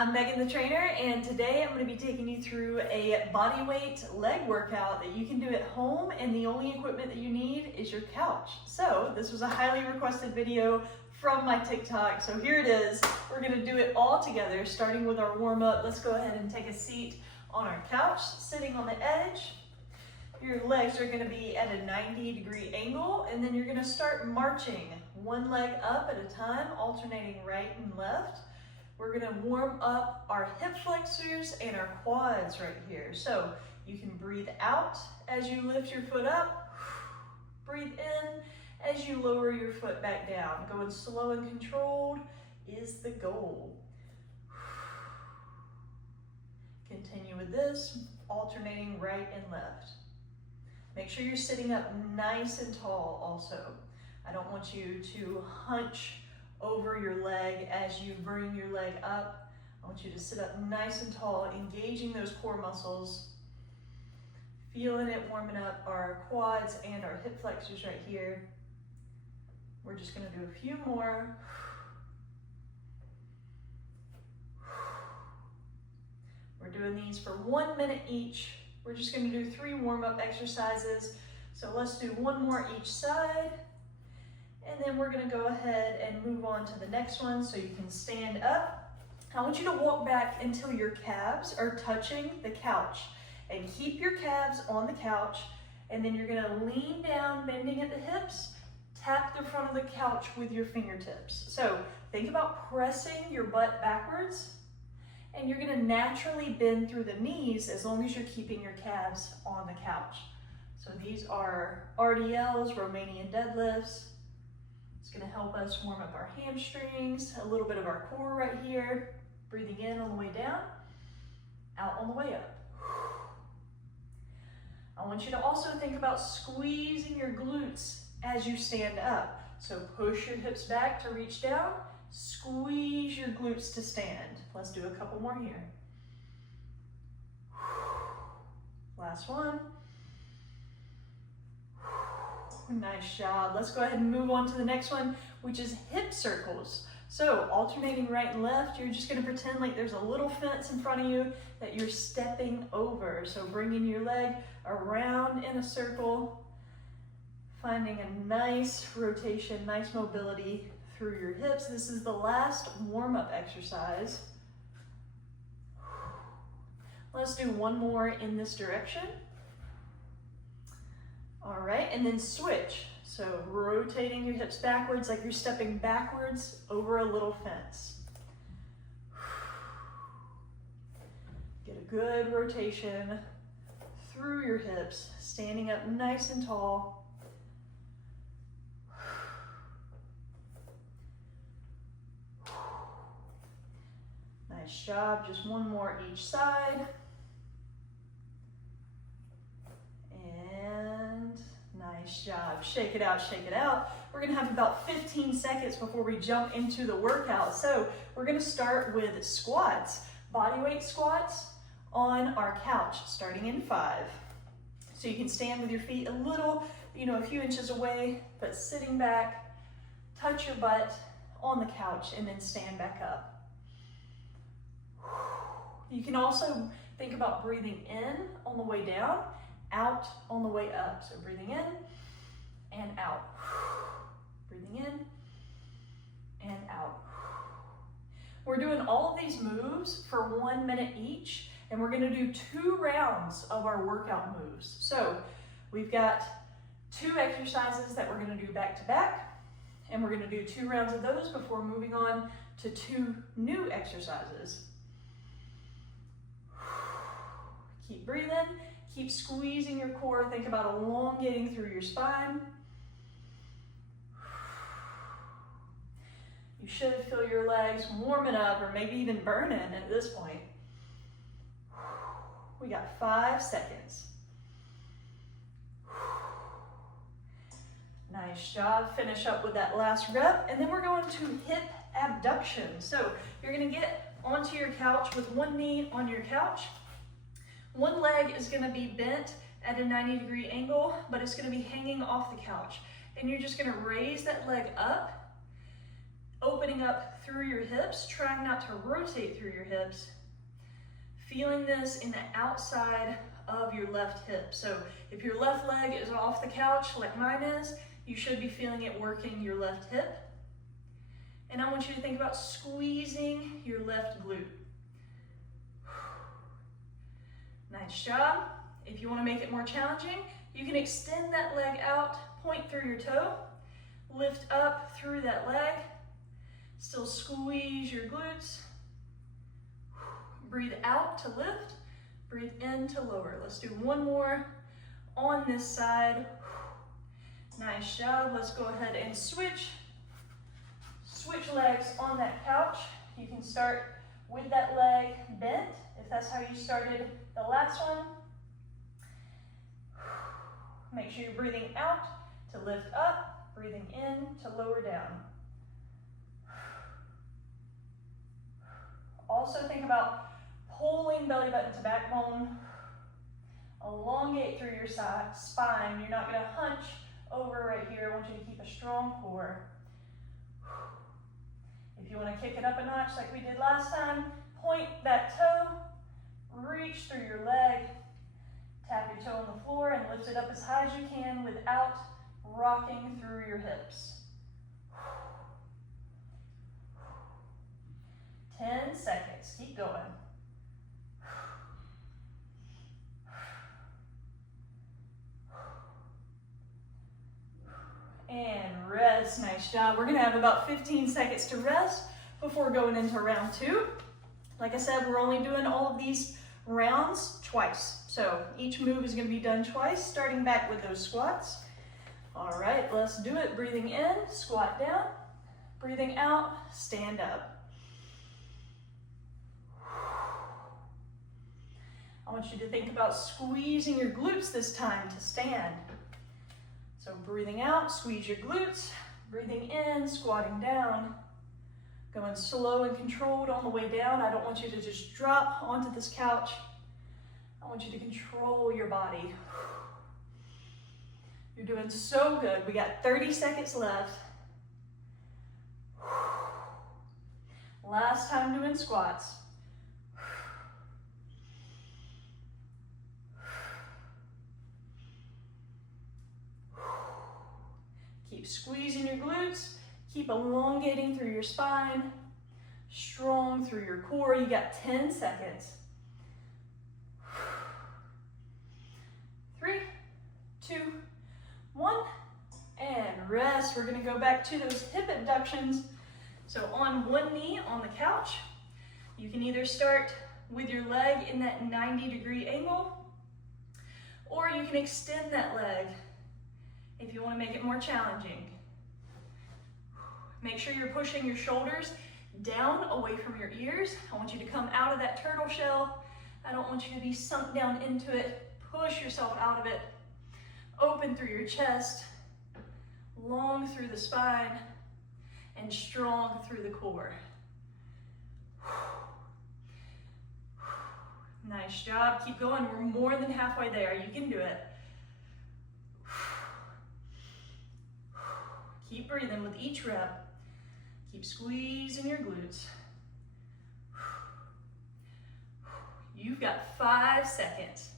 I'm Megan the trainer, and today I'm going to be taking you through a body weight leg workout that you can do at home, and the only equipment that you need is your couch. So this was a highly requested video from my TikTok, so here it is. We're going to do it all together, starting with our warm-up. Let's go ahead and take a seat on our couch, sitting on the edge. Your legs are going to be at a 90-degree angle, and then you're going to start marching one leg up at a time, alternating right and left. We're going to warm up our hip flexors and our quads right here. So you can breathe out as you lift your foot up, breathe in as you lower your foot back down. Going slow and controlled is the goal. Continue with this, alternating right and left. Make sure you're sitting up nice and tall also. I don't want you to hunch over your leg as you bring your leg up. I want you to sit up nice and tall, engaging those core muscles, feeling it warming up our quads and our hip flexors right here. We're just going to do a few more. We're doing these for 1 minute each. We're just going to do 3 warm-up exercises. So let's do 1 more each side. And then we're going to go ahead and move on to the next one so you can stand up. I want you to walk back until your calves are touching the couch. And keep your calves on the couch. And then you're going to lean down, bending at the hips. Tap the front of the couch with your fingertips. So think about pressing your butt backwards. And you're going to naturally bend through the knees as long as you're keeping your calves on the couch. So these are RDLs, Romanian deadlifts. It's going to help us warm up our hamstrings, a little bit of our core right here. Breathing in on the way down, out on the way up. I want you to also think about squeezing your glutes as you stand up. So push your hips back to reach down, squeeze your glutes to stand. Let's do a couple more here. Last one. Nice job. Let's go ahead and move on to the next one, which is hip circles. So alternating right and left, you're just going to pretend like there's a little fence in front of you that you're stepping over. So bringing your leg around in a circle, finding a nice rotation, nice mobility through your hips. This is the last warm-up exercise. Let's do 1 more in this direction. All right, and then switch. So rotating your hips backwards like you're stepping backwards over a little fence. Get a good rotation through your hips, standing up nice and tall. Nice job, just 1 more each side. Nice job. Shake it out, shake it out. We're going to have about 15 seconds before we jump into the workout. So we're going to start with squats, body weight squats on our couch, starting in 5. So you can stand with your feet a little, a few inches away, but sitting back, touch your butt on the couch, and then stand back up. You can also think about breathing in on the way down, out on the way up. So breathing in and out. Breathing in and out. We're doing all of these moves for 1 minute each, and we're going to do 2 rounds of our workout moves. So we've got 2 exercises that we're going to do back to back, and we're going to do 2 rounds of those before moving on to 2 new exercises. Keep breathing. Keep squeezing your core. Think about elongating through your spine. You should feel your legs warming up or maybe even burning at this point. We got 5 seconds. Nice job. Finish up with that last rep. And then we're going to hip abduction. So you're going to get onto your couch with 1 knee on your couch. 1 leg is going to be bent at a 90-degree angle, but it's going to be hanging off the couch. And you're just going to raise that leg up Opening up through your hips, trying not to rotate through your hips. Feeling this in the outside of your left hip. So if your left leg is off the couch like mine is, you should be feeling it working your left hip. And I want you to think about squeezing your left glute. Nice job. If you want to make it more challenging, you can extend that leg out, point through your toe, lift up through that leg, still squeeze your glutes. Breathe out to lift, breathe in to lower. Let's do one more on this side. Nice job. Let's go ahead and switch legs on that couch. You can start with that leg bent, if that's how you started the last one. Make sure you're breathing out to lift up, breathing in to lower down. Also think about pulling belly button to backbone. Elongate through your spine. You're not going to hunch over right here. I want you to keep a strong core. If you want to kick it up a notch like we did last time, point that toe, reach through your leg, tap your toe on the floor and lift it up as high as you can without rocking through your hips. 10 seconds, keep going. And rest, nice job. We're gonna have about 15 seconds to rest before going into round 2. Like I said, we're only doing all of these rounds twice. So each move is gonna be done twice, starting back with those squats. All right, let's do it. Breathing in, squat down. Breathing out, stand up. I want you to think about squeezing your glutes this time to stand. So breathing out, squeeze your glutes. Breathing in, squatting down. Going slow and controlled on the way down. I don't want you to just drop onto this couch. I want you to control your body. You're doing so good. We got 30 seconds left. Last time doing squats. Keep squeezing your glutes. Keep elongating through your spine. Strong through your core. You got 10 seconds. 3, 2, 1, and rest. We're gonna go back to those hip abductions. So on one knee on the couch, you can either start with your leg in that 90-degree angle, or you can extend that leg if you want to make it more challenging. Make sure you're pushing your shoulders down away from your ears. I want you to come out of that turtle shell. I don't want you to be sunk down into it. Push yourself out of it. Open through your chest, long through the spine, and strong through the core. Nice job. Keep going. We're more than halfway there. You can do it. Keep breathing with each rep. Keep squeezing your glutes. You've got 5 seconds.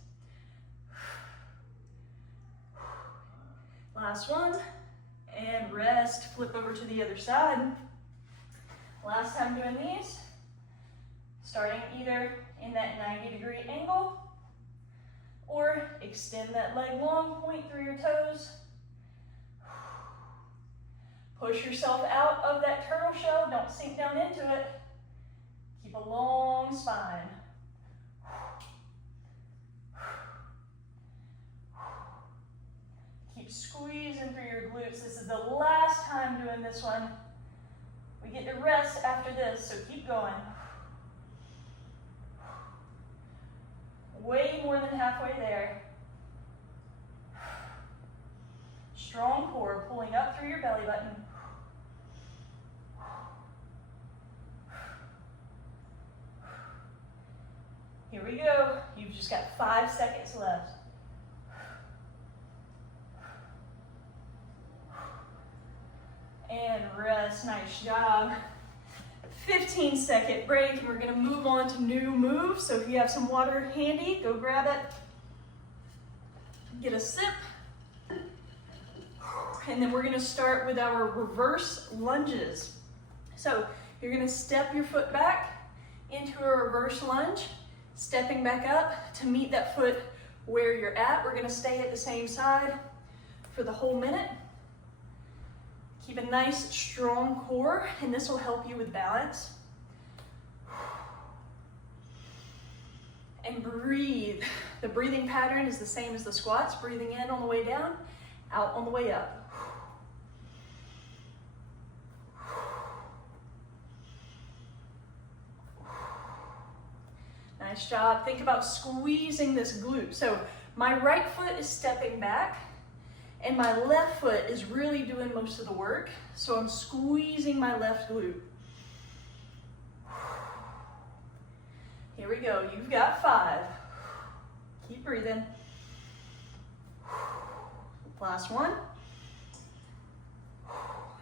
Last one. And rest. Flip over to the other side. Last time doing these. Starting either in that 90-degree angle, or extend that leg long, point through your toes. Push yourself out of that turtle shell. Don't sink down into it. Keep a long spine. Keep squeezing through your glutes. This is the last time doing this one. We get to rest after this, so keep going. Way more than halfway there. Strong core pulling up through your belly button. Here we go. You've just got 5 seconds left. And rest, nice job. 15-second break, and we're gonna move on to new moves. So if you have some water handy, go grab it. Get a sip. And then we're gonna start with our reverse lunges. So you're gonna step your foot back into a reverse lunge, stepping back up to meet that foot where you're at. We're gonna stay at the same side for the whole minute. Keep a nice, strong core, and this will help you with balance. And breathe. The breathing pattern is the same as the squats. Breathing in on the way down, out on the way up. Nice job. Think about squeezing this glute. So my right foot is stepping back, and my left foot is really doing most of the work. So I'm squeezing my left glute. Here we go. You've got 5. Keep breathing. Last one.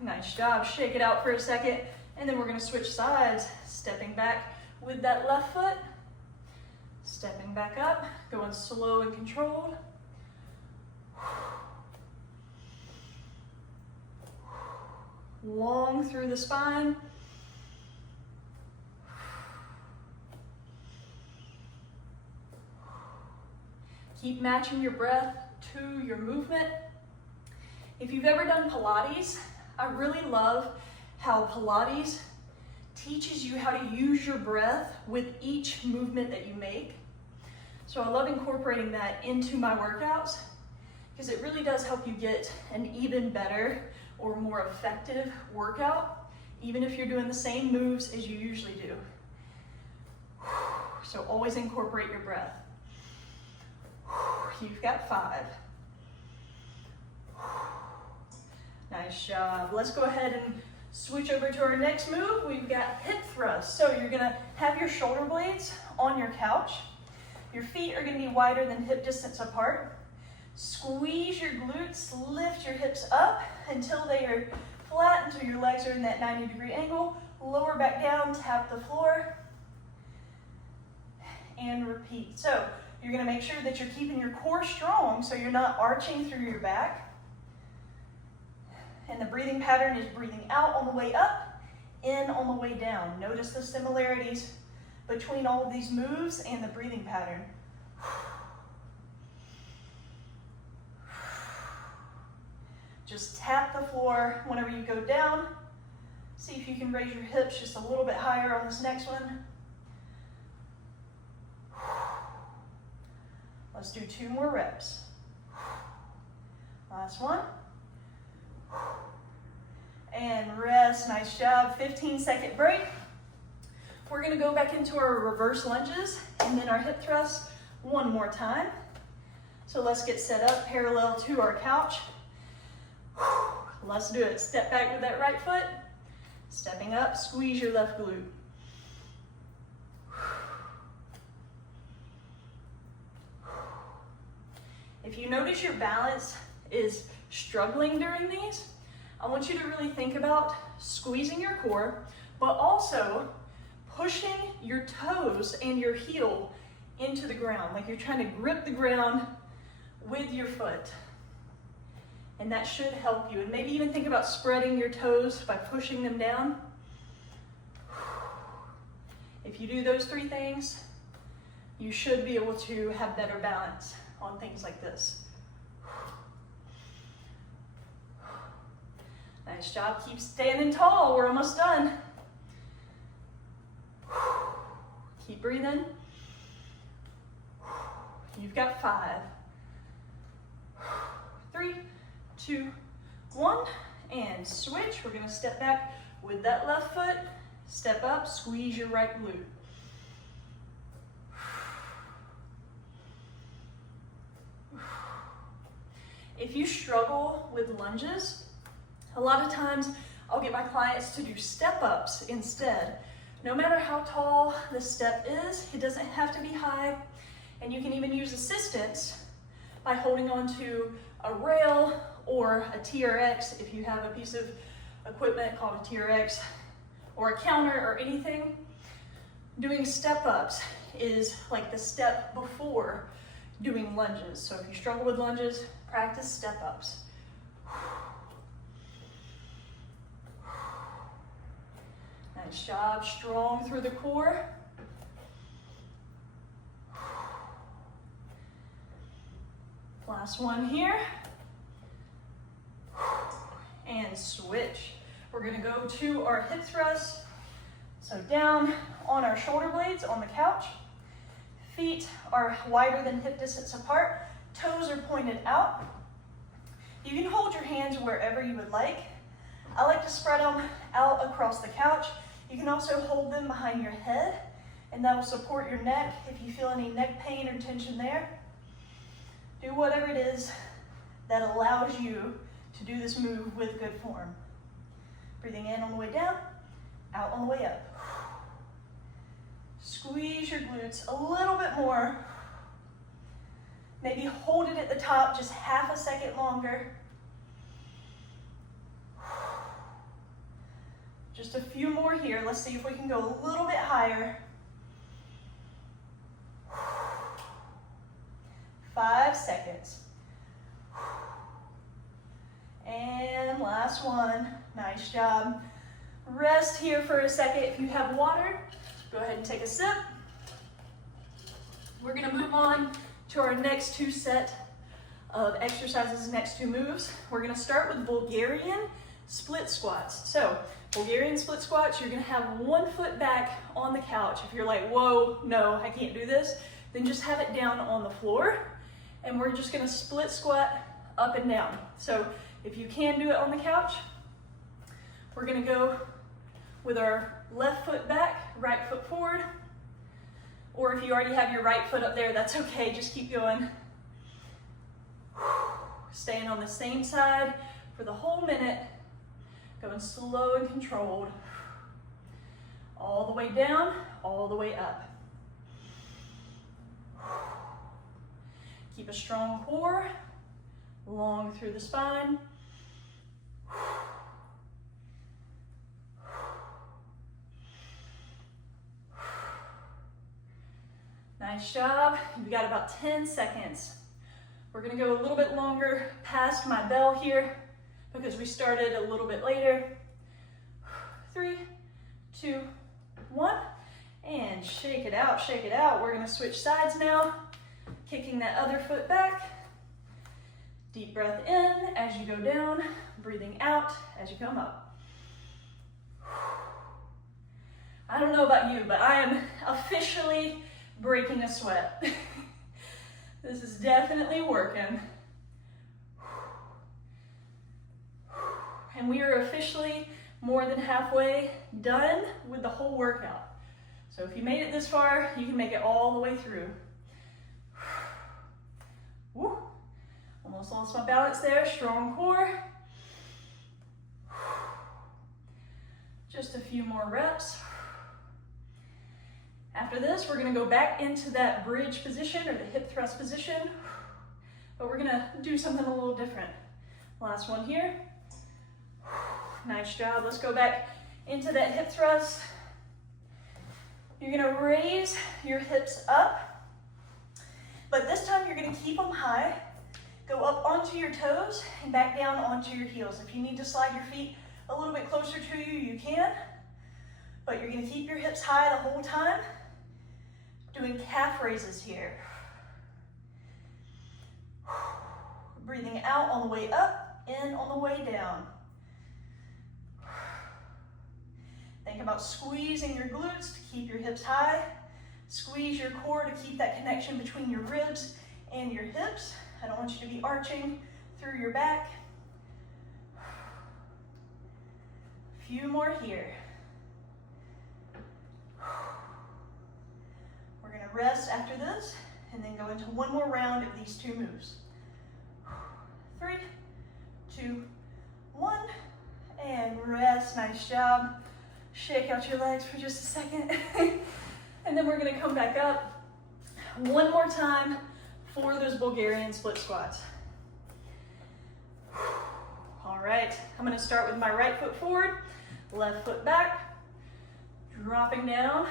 Nice job. Shake it out for a second, and then we're going to switch sides. Stepping back with that left foot. Stepping back up, going slow and controlled. Long through the spine. Keep matching your breath to your movement. If you've ever done Pilates, I really love how Pilates teaches you how to use your breath with each movement that you make. So I love incorporating that into my workouts because it really does help you get an even better or more effective workout, even if you're doing the same moves as you usually do. So always incorporate your breath. You've got 5. Nice job. Let's go ahead and switch over to our next move. We've got hip thrust. So you're gonna have your shoulder blades on your couch. Your feet are gonna be wider than hip distance apart. Squeeze your glutes, lift your hips up until they are flat, until your legs are in that 90-degree angle. Lower back down, tap the floor, and repeat. So you're gonna make sure that you're keeping your core strong so you're not arching through your back. And the breathing pattern is breathing out on the way up, in on the way down. Notice the similarities between all of these moves and the breathing pattern. Just tap the floor whenever you go down. See if you can raise your hips just a little bit higher on this next one. Let's do 2 more reps. Last one. And rest, nice job. 15-second break. We're gonna go back into our reverse lunges and then our hip thrusts one more time. So let's get set up parallel to our couch. Let's do it. Step back with that right foot. Stepping up, squeeze your left glute. If you notice your balance is struggling during these, I want you to really think about squeezing your core, but also pushing your toes and your heel into the ground, like you're trying to grip the ground with your foot. And that should help you. And maybe even think about spreading your toes by pushing them down. If you do those 3 things, you should be able to have better balance on things like this. Nice job. Keep standing tall. We're almost done. Keep breathing. You've got 5. 3, 2, 1, and switch. We're going to step back with that left foot. Step up, squeeze your right glute. If you struggle with lunges, a lot of times I'll get my clients to do step-ups instead. No matter how tall the step is, it doesn't have to be high, and you can even use assistance by holding onto a rail or a TRX if you have a piece of equipment called a TRX or a counter or anything, doing step ups is like the step before doing lunges. So if you struggle with lunges, practice step ups. Nice job, strong through the core. Last one here. And switch. We're gonna go to our hip thrust. So down on our shoulder blades on the couch. Feet are wider than hip distance apart. Toes are pointed out. You can hold your hands wherever you would like. I like to spread them out across the couch. You can also hold them behind your head, and that will support your neck if you feel any neck pain or tension there. Do whatever it is that allows you to do this move with good form. Breathing in on the way down, out on the way up. Squeeze your glutes a little bit more. Maybe hold it at the top just half a second longer. Just a few more here. Let's see if we can go a little bit higher. 5 seconds. And last one. Nice job. Rest here for a second. If you have water, go ahead and take a sip. We're gonna move on to our next 2 set of exercises, next 2 moves. We're gonna start with Bulgarian split squats. So Bulgarian split squats, you're gonna have 1 foot back on the couch. If you're like, whoa, no, I can't do this, then just have it down on the floor. And we're just gonna split squat up and down. So if you can do it on the couch, we're gonna go with our left foot back, right foot forward. Or if you already have your right foot up there, that's okay, just keep going. Staying on the same side for the whole minute, going slow and controlled. All the way down, all the way up. Keep a strong core, long through the spine. Nice job. You've got about 10 seconds. We're gonna go a little bit longer past my bell here because we started a little bit later. 3, 2, 1, and shake it out, shake it out. We're gonna switch sides now, kicking that other foot back. Deep breath in as you go down, breathing out as you come up. I don't know about you, but I am officially breaking a sweat. This is definitely working. And we are officially more than halfway done with the whole workout. So if you made it this far, you can make it all the way through. Woo. Almost lost my balance there, strong core. Just a few more reps. After this, we're gonna go back into that bridge position or the hip thrust position, but we're gonna do something a little different. Last one here. Nice job. Let's go back into that hip thrust. You're gonna raise your hips up, but this time you're gonna keep them high. Go up onto your toes and back down onto your heels. If you need to slide your feet a little bit closer to you, you can, but you're gonna keep your hips high the whole time. Doing calf raises here. Breathing out on the way up, in on the way down. Think about squeezing your glutes to keep your hips high. Squeeze your core to keep that connection between your ribs and your hips. I don't want you to be arching through your back. A few more here. We're gonna rest after this and then go into one more round of these 2 moves. 3, 2, 1, and rest. Nice job. Shake out your legs for just a second. And then we're gonna come back up one more time for those Bulgarian split squats. All All right, I'm gonna start with my right foot forward, left foot back, dropping down,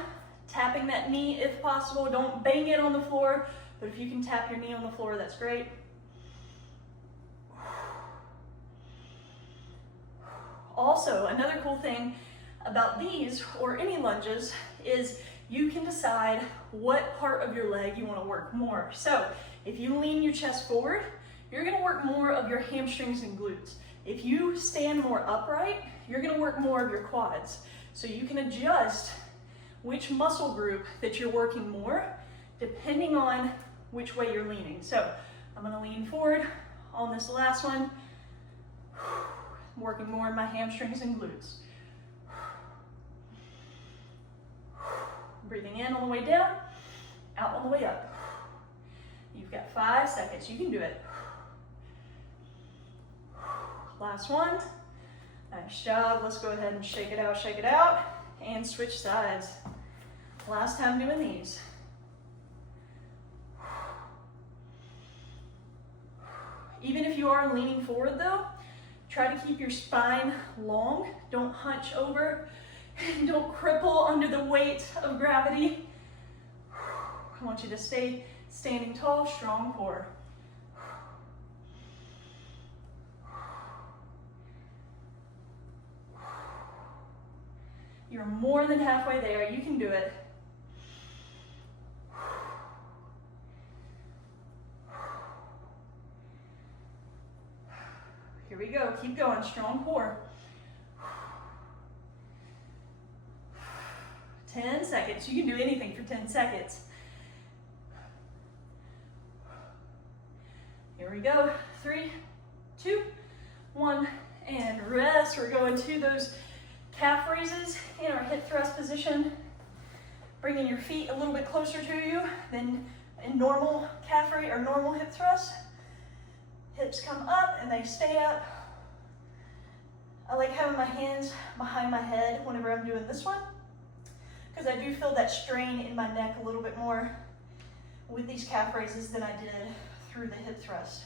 tapping that knee if possible. Don't bang it on the floor, but if you can tap your knee on the floor, that's great. Also, another cool thing about these or any lunges is you can decide what part of your leg you want to work more. So if you lean your chest forward, you're going to work more of your hamstrings and glutes. If you stand more upright, you're going to work more of your quads. So you can adjust which muscle group that you're working more depending on which way you're leaning. So I'm going to lean forward on this last one, working more of my hamstrings and glutes. Breathing in on the way down, out on the way up. You've got 5 seconds, you can do it. Last one. Nice job. Let's go ahead and shake it out, and switch sides. Last time doing these. Even if you are leaning forward though, try to keep your spine long. Don't hunch over. Don't cripple under the weight of gravity. I want you to stay standing tall, strong core. You're more than halfway there. You can do it. Here we go. Keep going. Strong core. 10 seconds. You can do anything for 10 seconds. Here we go. 3, 2, 1, and rest. We're going to those calf raises in our hip thrust position. Bringing your feet a little bit closer to you than in normal calf raise or normal hip thrust. Hips come up and they stay up. I like having my hands behind my head whenever I'm doing this one, because I do feel that strain in my neck a little bit more with these calf raises than I did through the hip thrust.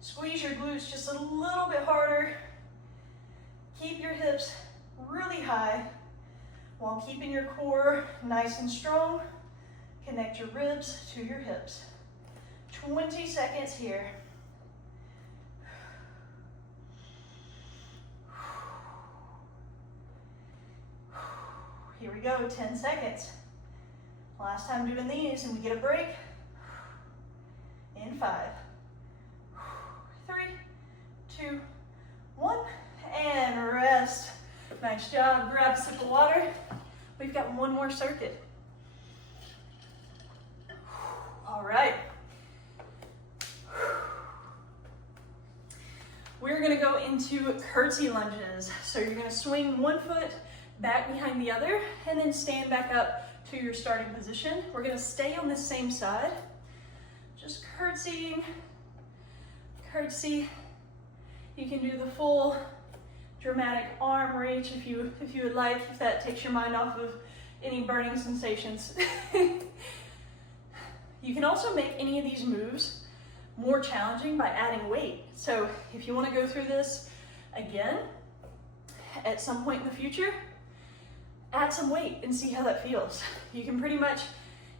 Squeeze your glutes just a little bit harder. Keep your hips really high while keeping your core nice and strong. Connect your ribs to your hips. 20 seconds here. Here we go, 10 seconds. Last time doing these, and we get a break. In 5, 3, 2, 1, and rest. Nice job. Grab a sip of water. We've got one more circuit. All right. We're gonna go into curtsy lunges. So you're gonna swing one foot back behind the other, and then stand back up to your starting position. We're gonna stay on the same side. Just curtsying, curtsy. You can do the full dramatic arm reach if you would like, if that takes your mind off of any burning sensations. You can also make any of these moves more challenging by adding weight. So if you want to go through this again at some point in the future, add some weight and see how that feels. You can pretty much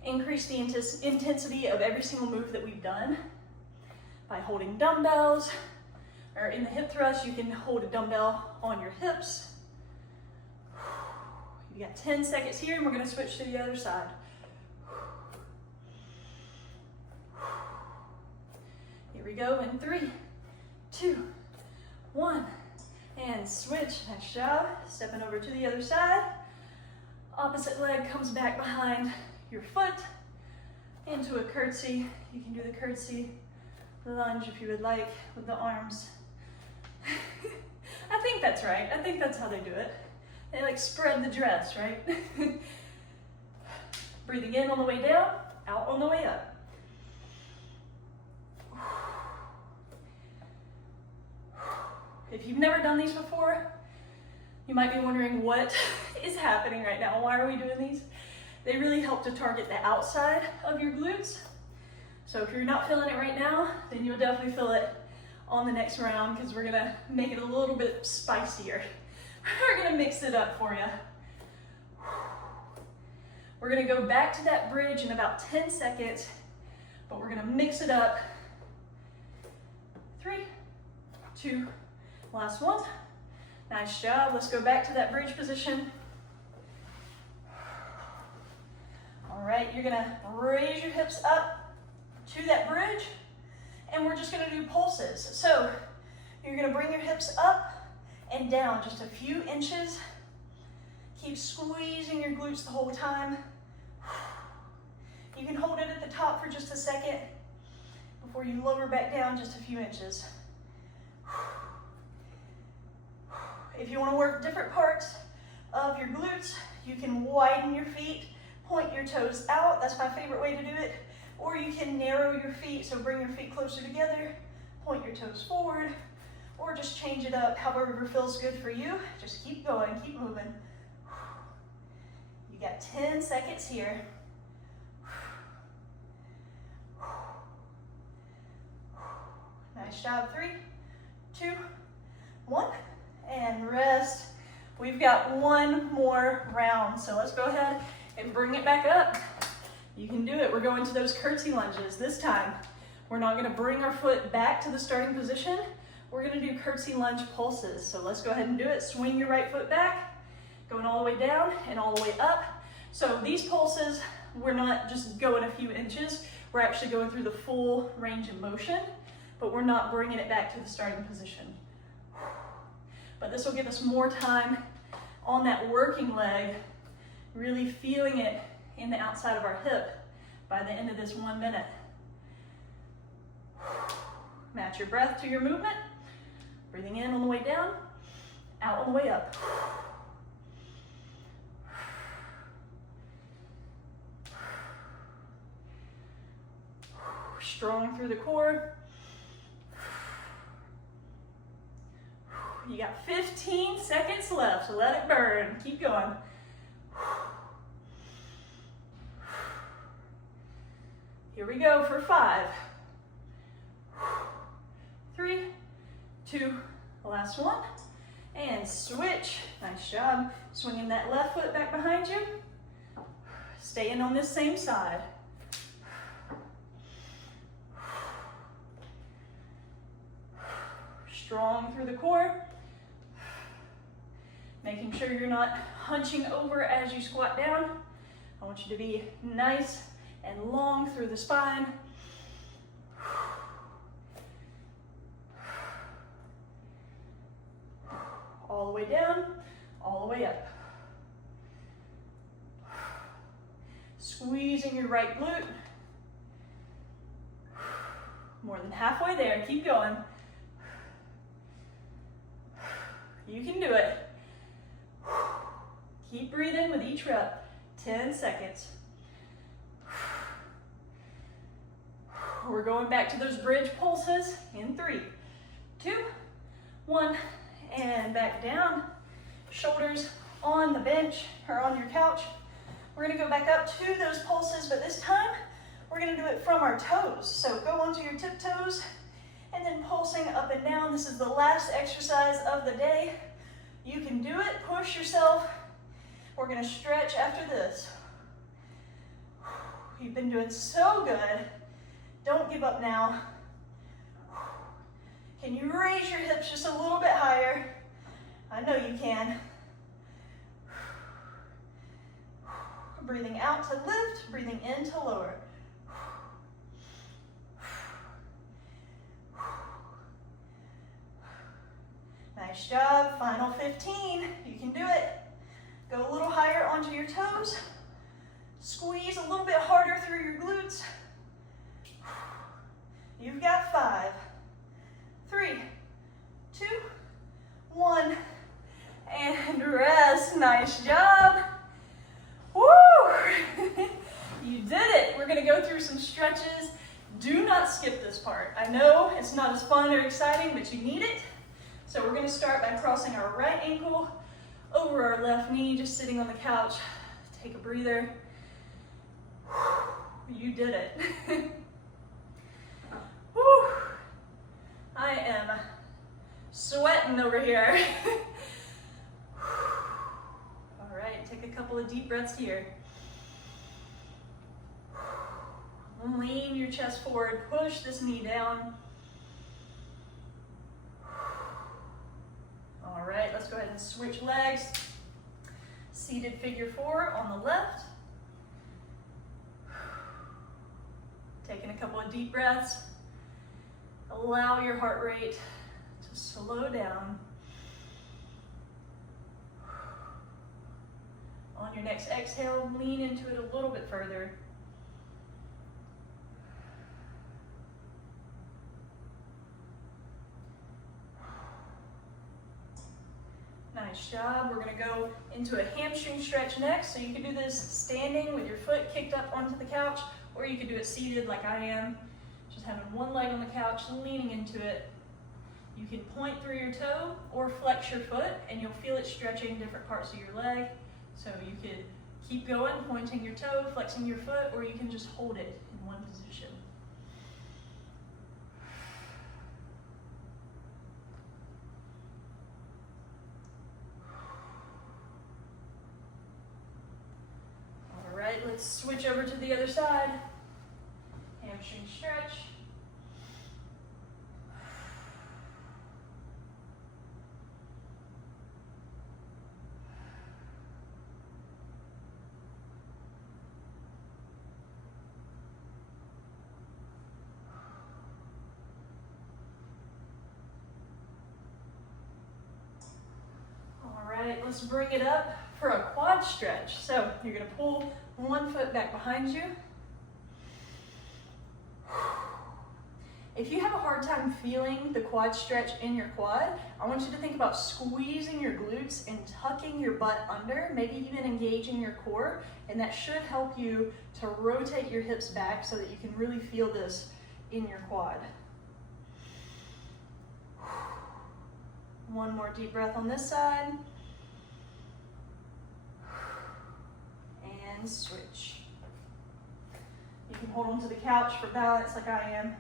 increase the intensity of every single move that we've done by holding dumbbells, or in the hip thrust, you can hold a dumbbell on your hips. You got 10 seconds here, and we're gonna switch to the other side. Here we go in 3, 2, 1, and switch. Nice job. Stepping over to the other side. Opposite leg comes back behind your foot into a curtsy. You can do the curtsy lunge if you would like with the arms. I think that's right. I think that's how they do it. They like spread the dress, right? Breathing in on the way down, out on the way up. If you've never done these before, you might be wondering what is happening right now. Why are we doing these? They really help to target the outside of your glutes. So if you're not feeling it right now, then you'll definitely feel it on the next round because we're gonna make it a little bit spicier. We're gonna mix it up for you. We're gonna go back to that bridge in about 10 seconds, but we're gonna mix it up. 3, 2, last one. Nice job. Let's go back to that bridge position. All right, you're gonna raise your hips up to that bridge, and we're just gonna do pulses. So you're gonna bring your hips up and down just a few inches. Keep squeezing your glutes the whole time. You can hold it at the top for just a second before you lower back down just a few inches. If you want to work different parts of your glutes, you can widen your feet, point your toes out. That's my favorite way to do it. Or you can narrow your feet, so bring your feet closer together, point your toes forward, or just change it up however feels good for you. Just keep going, keep moving. You got 10 seconds here. Nice job. 3, 2, 1, and rest. We've got one more round, so let's go ahead and bring it back up. You can do it. We're going to those curtsy lunges. This time, we're not gonna bring our foot back to the starting position. We're gonna do curtsy lunge pulses. So let's go ahead and do it. Swing your right foot back, going all the way down and all the way up. So these pulses, we're not just going a few inches. We're actually going through the full range of motion, but we're not bringing it back to the starting position. But this will give us more time on that working leg, really feeling it in the outside of our hip by the end of this 1 minute. Match your breath to your movement. Breathing in on the way down, out on the way up. Strong through the core. You got 15 seconds left, so let it burn. Keep going. Here we go for 5, 3, 2, last one, and switch. Nice job. Swinging that left foot back behind you. Staying on this same side. Strong through the core. Making sure you're not hunching over as you squat down. I want you to be nice and long through the spine. All the way down, all the way up. Squeezing your right glute. More than halfway there, keep going. You can do it. Keep breathing with each rep. 10 seconds. We're going back to those bridge pulses in 3, 2, 1, and back down. Shoulders on the bench or on your couch. We're gonna go back up to those pulses, but this time we're gonna do it from our toes. So go onto your tiptoes and then pulsing up and down. This is the last exercise of the day. You can do it, push yourself. We're gonna stretch after this. You've been doing so good. Don't give up now. Can you raise your hips just a little bit higher? I know you can. Breathing out to lift, breathing in to lower. Nice job. Final 15. You can do it. Go a little higher onto your toes. Squeeze a little bit harder through your glutes. You've got 5, 3, 2, 1, and rest. Nice job. Woo! You did it. We're gonna go through some stretches. Do not skip this part. I know it's not as fun or exciting, but you need it. So we're gonna start by crossing our right ankle over our left knee, just sitting on the couch. Take a breather. You did it. Whew. I am happening over here. All right, take a couple of deep breaths here. Lean your chest forward, push this knee down. All right, let's go ahead and switch legs. Seated figure four on the left. Taking a couple of deep breaths. Allow your heart rate to slow down. On your next exhale, lean into it a little bit further. Nice job. We're going to go into a hamstring stretch next. So you can do this standing with your foot kicked up onto the couch, or you can do it seated like I am. Just having one leg on the couch, leaning into it. You can point through your toe or flex your foot, and you'll feel it stretching different parts of your leg. So you could keep going, pointing your toe, flexing your foot, or you can just hold it in one position. All right, let's switch over to the other side. Hamstring stretch. Let's bring it up for a quad stretch. So you're going to pull one foot back behind you. If you have a hard time feeling the quad stretch in your quad, I want you to think about squeezing your glutes and tucking your butt under, maybe even engaging your core, and that should help you to rotate your hips back so that you can really feel this in your quad. One more deep breath on this side. And switch. You can hold onto the couch for balance like I am.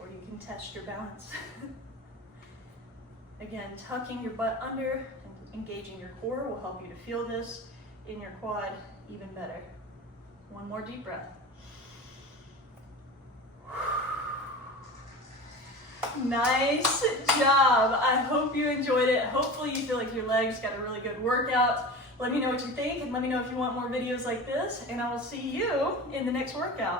Or you can test your balance. Again, tucking your butt under and engaging your core will help you to feel this in your quad even better. One more deep breath. Nice job. I hope you enjoyed it. Hopefully you feel like your legs got a really good workout. Let me know what you think, and let me know if you want more videos like this, and I will see you in the next workout.